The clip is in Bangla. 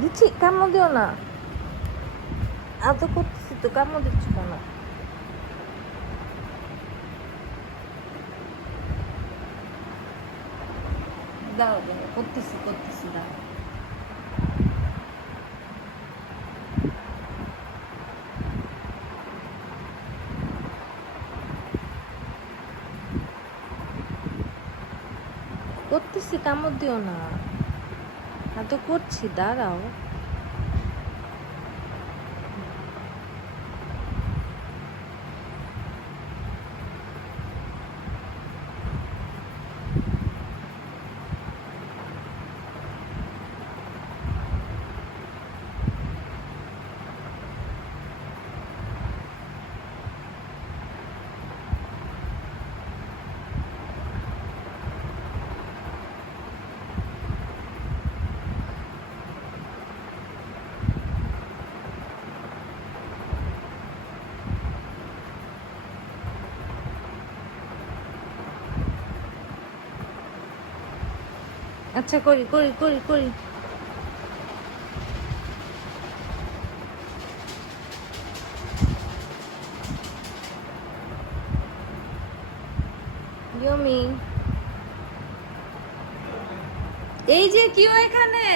দিচ্ছি, কামড় দিও না। এত করতেছি তো, কামড় দিচ্ছ কেন? দাও দাও, করতেছি করতেছি, দাও। করতেছি, কামড় দিও না। এত করছি, দাঁড়াও। আচ্ছা, করি করি করি করি। ইয়মি, এই যে কিও এখানে।